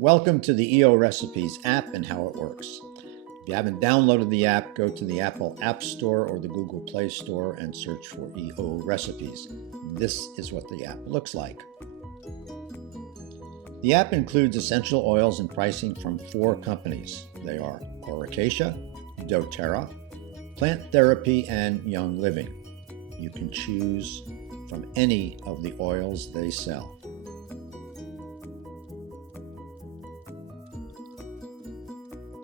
Welcome to the EO Recipes app and how it works. If you haven't downloaded the app, go to the Apple App Store or the Google Play Store and search for EO Recipes. This is what the app looks like. The app includes essential oils and pricing from 4 companies. They are Aura Cacia, dōTERRA, Plant Therapy, and Young Living. You can choose from any of the oils they sell.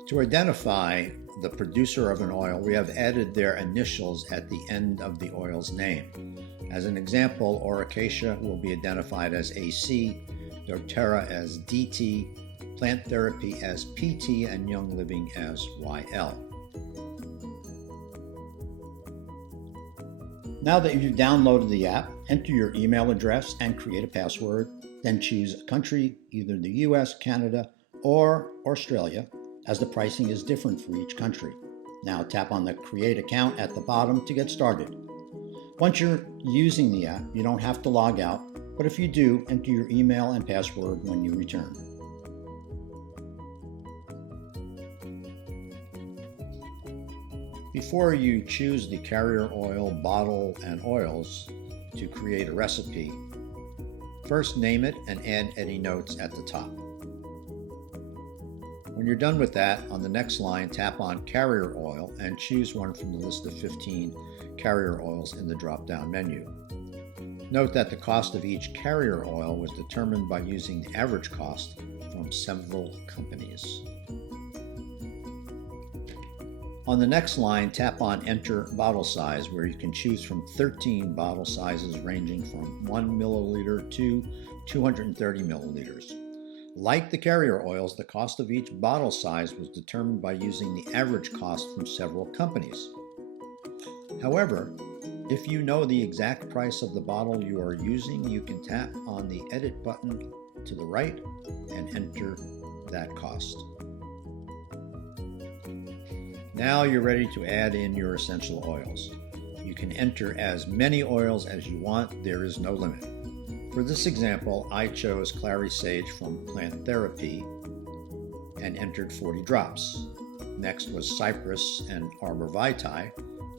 To identify the producer of an oil, we have added their initials at the end of the oil's name. As an example, Aura Cacia will be identified as AC, dōTERRA as DT, Plant Therapy as PT, and Young Living as YL. Now that you've downloaded the app, enter your email address and create a password, then choose a country, either the US, Canada, or Australia, as the pricing is different for each country. Now tap on the Create Account at the bottom to get started. Once you're using the app, you don't have to log out, but if you do, enter your email and password when you return. Before you choose the carrier oil, bottle, and oils to create a recipe, first name it and add any notes at the top. When you're done with that, on the next line, tap on Carrier Oil and choose one from the list of 15 carrier oils in the drop-down menu. Note that the cost of each carrier oil was determined by using the average cost from several companies. On the next line, tap on Enter Bottle Size, where you can choose from 13 bottle sizes ranging from 1 milliliter to 230 milliliters. Like the carrier oils, the cost of each bottle size was determined by using the average cost from several companies. However, if you know the exact price of the bottle you are using, you can tap on the Edit button to the right and enter that cost. Now you're ready to add in your essential oils. You can enter as many oils as you want. There is no limit. For this example, I chose Clary Sage from Plant Therapy and entered 40 drops. Next was Cypress and Arbor Vitae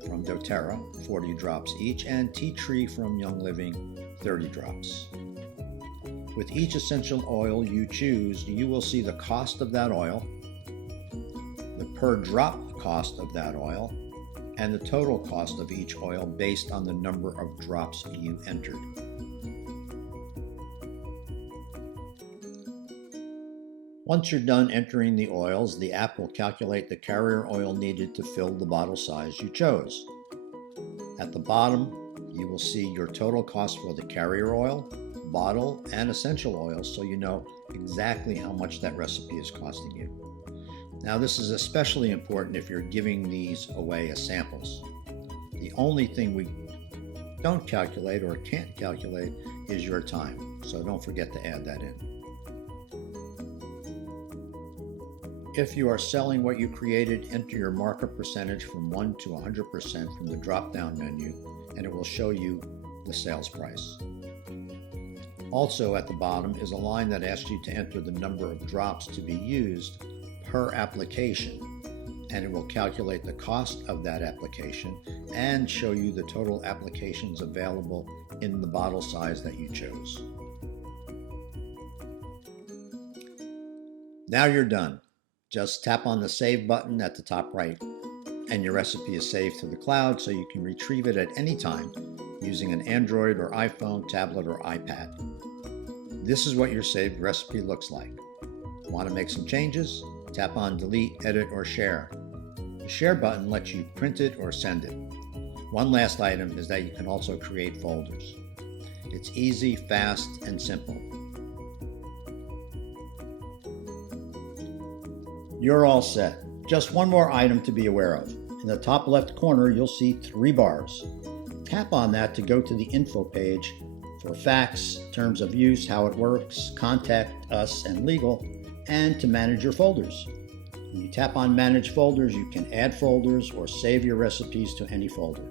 from dōTERRA, 40 drops each, and Tea Tree from Young Living, 30 drops. With each essential oil you choose, you will see the cost of that oil, the per drop cost of that oil, and the total cost of each oil based on the number of drops you entered. Once you're done entering the oils, the app will calculate the carrier oil needed to fill the bottle size you chose. At the bottom, you will see your total cost for the carrier oil, bottle, and essential oils, so you know exactly how much that recipe is costing you. Now, this is especially important if you're giving these away as samples. The only thing we don't calculate or can't calculate is your time, so don't forget to add that in. If you are selling what you created, enter your markup percentage from 1 to 100% from the drop-down menu, and it will show you the sales price. Also at the bottom is a line that asks you to enter the number of drops to be used per application, and it will calculate the cost of that application and show you the total applications available in the bottle size that you chose. Now you're done. Just tap on the Save button at the top right, and your recipe is saved to the cloud so you can retrieve it at any time using an Android or iPhone, tablet, or iPad. This is what your saved recipe looks like. Want to make some changes? Tap on Delete, Edit, or Share. The Share button lets you print it or send it. One last item is that you can also create folders. It's easy, fast, and simple. You're all set. Just one more item to be aware of. In the top left corner, you'll see 3 bars. Tap on that to go to the info page for facts, terms of use, how it works, contact us and legal, and to manage your folders. When you tap on Manage Folders, you can add folders or save your recipes to any folder.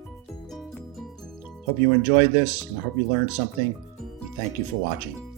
Hope you enjoyed this, and I hope you learned something. Thank you for watching.